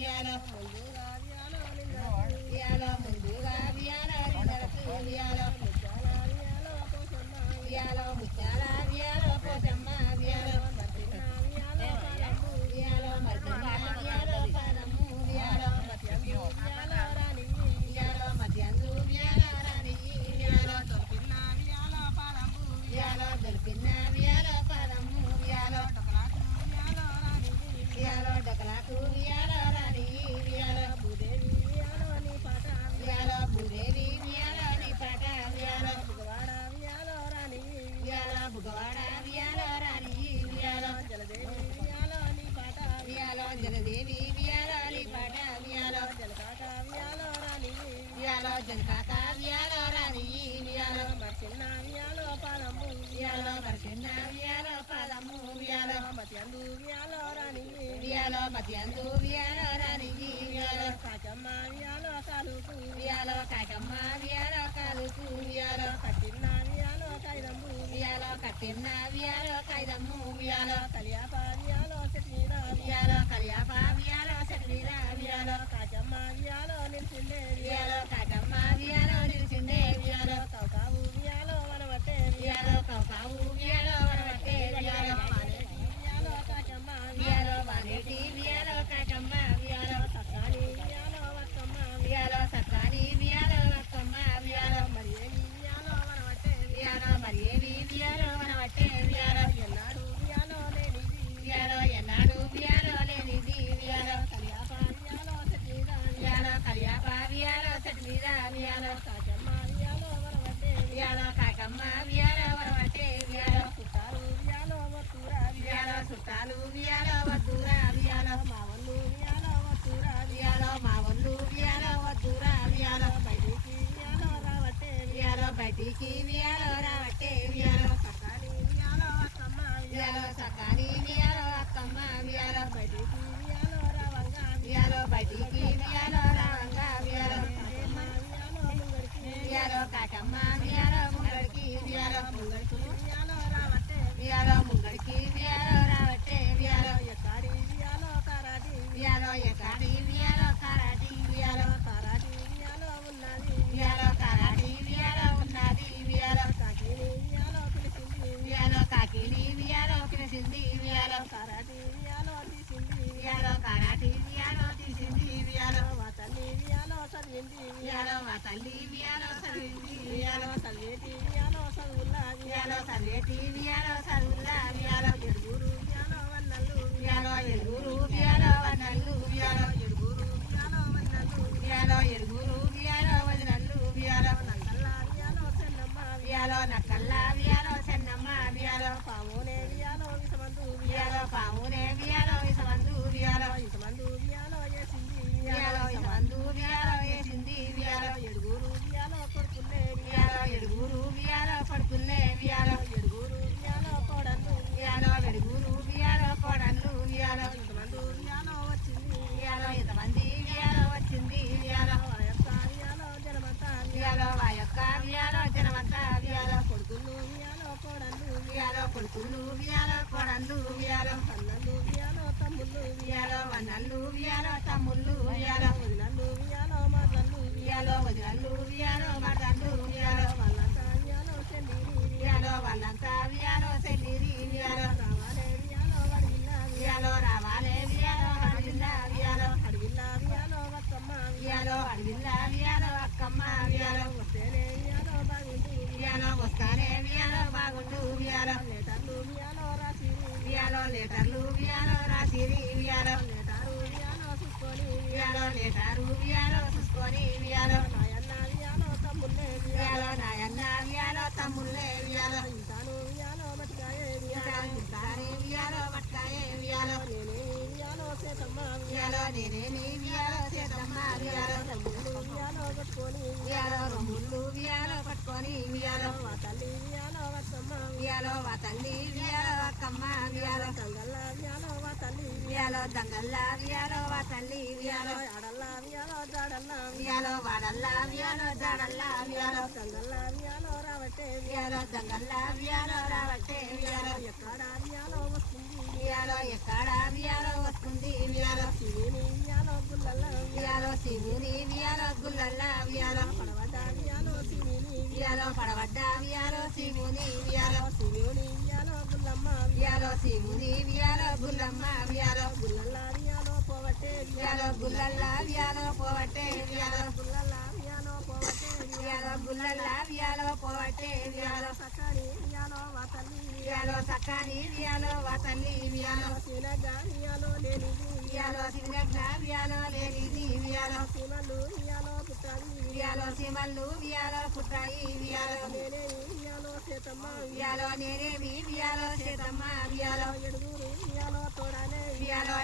వియాలో వియాలో ముందుగా వియాలో నిందరకు వియాలో వియాలో ముత్యాల వియాలో పోతమ్మ వియాలో వియాలో మర్దమ్మ వియాలో పాదము వియాలో వియాలో మధ్యందు వియాలో రాణి వియాలో వియాలో దొరికిన వియాలో పాదము వియాలో వియాలో డకలాకు వియాలో రాణి వియాలో వియాలో భూదేవి వియాలో నీ పాట వియాలో వియాలో బుగవాడ వియాలో రాణి వియాలో వియాలో జలదేవి వియాలో నీ పాట వియాలో వియాలో జనకాక వియాలో రాణి వియాలో వియాలో మర్చెన్న వియాలో పాదము వియాలో వియాలో మధ్యందు వియాలో రాణి వియాలో కాకమ్మ వియాలో కాలుకు వియాలో కాకమ్మ వియాలో కాలుకు వియాలో కట్టిన వియాలో కైదమ్ము వియాలో కట్టిన వియాలో కైదమ్ము వియాలో కలియాప వియాలో చెట్టిన వియాలో కలియాప వియాలో చెట్టిన వియాలో కాకమ్మ వియాలో నిలిచిందే వియాలో కాకమ్మ వియాలో నిలిచిందే వియాలో కౌకావు వియాలో వనవట్టే వియాలో కౌకావు వియాలో వనవట్టే వియాలో వియాలో కాకమ్మ వియాలో వానేటి వియాలో కాకమ్మ వియాలో సత్తాని వియాలో వక్కమ్మ వియాలో సత్తాని వియాలో వక్కమ్మ వియాలో మరి ఏమి వియాలో వనవట్టే వియాలో మరి ఏవి వియాలో వనవట్టే వియాలో ఎన్నాడు వియాలో లేనిది వియాలో ఎన్నాడు వియాలో లేనిది వియాలో కలియాప వియాలో చెట్టిన వియాలో కలియాప వియాలో చెట్టు మీద వియాలో కాకమ్మ వియాలో వనవట్టే వియాలో కాకమ్మ వియాలో వనవట్టే వియాలో చుట్టాలు వియాలో వత్తురా వియాలో చుట్టాలు వియాలో వద్దురా వియాలో మావళ్ళు వియాలో వత్తురా వియాలో మా ఒళ్ళు వియాలో వద్దురా వియాలో బయటికి వియాలో రావట్టే వియాలో బయటికి వియాలో రావట్టే వియాలో సకాని వియాలో వక్కమ్మ వియాలో సకాని వియాలో అక్కమ్మ వియాలో బయటికి వియాలో రావంగా వియాలో బయటికి వియాలో రావంగా వియాలో వియాలో ముంగడికి వియాలో కాకమ్మ వియాలో ముంగడికి వియాలో వియాలో రావట్టే వియాలో ముంగడికి వియాలో రావట్టే వియాలో ఎక్కాడి వియాలో కారాడి వియాలో ఎకాడి వియాలో కారాటి వియాలో కారాడి వియాలో ఉన్నది వియాలో కారాటి వియాలో ఉన్నది వియాలో కాకిని వియాలో పిలిచింది వియాలో కాకిని వియాలో పిలిచింది వియాలో కారాటి వియాలో తీసింది వియాలో కారాటి వియాలో తీసింది వియాలో మా తల్లి వియాలో చదివింది వియాలో మా తల్లి వియాలో చదివింది వియాలో చదివేటి వియాలో చదువులా వియాలో చదివేటి వియాలో చదువులా వియాలో ఎరుగురు వియాలో వన్నల్లు వియాలో ఎరుగురు వియాలో వన్నల్లు వియాలో ఎరుగురు వియాలో వన్నల్లు వియాలో ఎరుగురు వియాలో వదినల్లు వియాలో నక్కల్లా వియాలో చెన్నమ్మ వియాలో నక్కల్లా వియాలో చెన్నమ్మ వియాలో పామునే వియాలో విసమందు వియాలో పామునే వియాలో ఇసమందు వియాలో విసమందు వియాలో వేసింది వియాలో ఇసమందు వియాలో వేసింది వియాలో ఎరుగురు వియాలో కొడుకునే వియాలో ఎరుగురు వియాలో పడుకుల్లే వియాలో ఎరుగురు వియాలో కోడన్ను వియాలో వెడుగురు వియాలో కోడన్లు వియాలో ఇంతమంది వియాలో వచ్చింది వియాలో ఇంతమంది వియాలో వచ్చింది వియాలో ఆ యొక్క వియాలో జనమంతా వియాలో ఆ యొక్క వియాలో జనమంతా వియాలో కొడుకులు వియాలో కోడన్ను వియాలో కొడుకులు వియాలో కోడన్లు వియాలో అన్నలు వియాలో తమ్ముళ్ళు వియాలో వన్నల్లు వియాలో తమ్ముళ్ళు వియాలో వదినలు వియాలో మదన్ను వియాలో వదినల్లు వియాలో మర్దన్లు వియాలో వాళ్ళంతా వియాలో చెల్లిరి వియాలో వాళ్ళంతా వియాలో చెల్లిరి వియాలో రావాలే వియాలో వడిల్లా వియాలో రావాలే వియాలో అడవిల్లా వియాలో అడవిల్లా వియాలో వక్కమ్మ వియాలో అడవిల్లా వియాలో అక్కమ్మ వియాలో వస్తేనే వియాలో బాగుండు వియాలో వస్తానే వియాలో బాగుండు వియాలో లెటర్లు వియాలో రాసిరి వియాలో లెటర్లు వియాలో రాసిరి వియాలో లెటరు వియాలో చూసుకొని వియాలో లెటరు వియాలో చూసుకొని వియాలో నాయన్న వియాలో తమ్ముళ్ళే వియాలో నాయన్న వియాలో తమ్ముళ్ళే వియాలో ఇంటాను వియాలో బతికాయే ఇంటానే వియాలో పట్టాయే వియాలో నేనే వియాలో చేతమ్మ వియాలో నేనేమి వియాలో చేతమ్మ వియాలో తమ్ముళ్ళు వియాలో కొట్టుకొని వియాలో రొమ్ముళ్ళు వియాలో పట్టుకొని వియాలో మా తల్లి వియాలో వక్కమ్మ వియాలో వా తల్లి వియాలో అక్కమ్మ వియాలో కంగల్లా వియాలో వా తల్లి వియాలో దంగల్లా వియాలో వా తల్లి వియాలో ఆడల్లా వియాలో జాడల్లా వియాలో వాడల్లా వియాలో జాడల్లా వియాలో కంగల్లా వియాలో రావట్టే వియాలో దంగల్లా వియాలో రావట్టే వియాలో ఎక్కడ వియాలో వస్తుంది వియాలో ఎక్కడ వియాలో వస్తుంది వియాలో శివుని వియాలో వియాలో గుల్లల్ల వియాలో శివుని వియాలో గుల్లల్ల వియాలో పడవడ్డ వియాలో శివుని వియాలో పడవడ్డ వియాలో శివుని వియాలో శివుని వియాలో గుల్లమ్మ వియాలో శివుని వియాలో గుల్లమ్మ వియాలో గుల్లల్ల వియాలో పోవట్టే వియాలో గుల్లల్ల వియాలో పోవట్టే వియాలో గుల్లల్ల వియాలో పోవట్టే వియాలో గుల్లల్ల వియాలో పోవట్టే వియాలో సకారి వియాలో వాతల్లి వియాలో సకాని వియాలో వాతల్లి వియాలో శిలగ వియాలో లేనిది వియాలో సింగజ్ఞ వియాలో లేనిది వియాలో సీమలు వియాలో పుట్టాలి వియాలో సీమల్లు వియాలో పుట్టాయి వియాలో నేనే వియాలో చేతమ్మ వియాలో నేనేమి వియాలో చేతమ్మ వియాలో ఎడుగురు వియాలో తోడానే వియాలో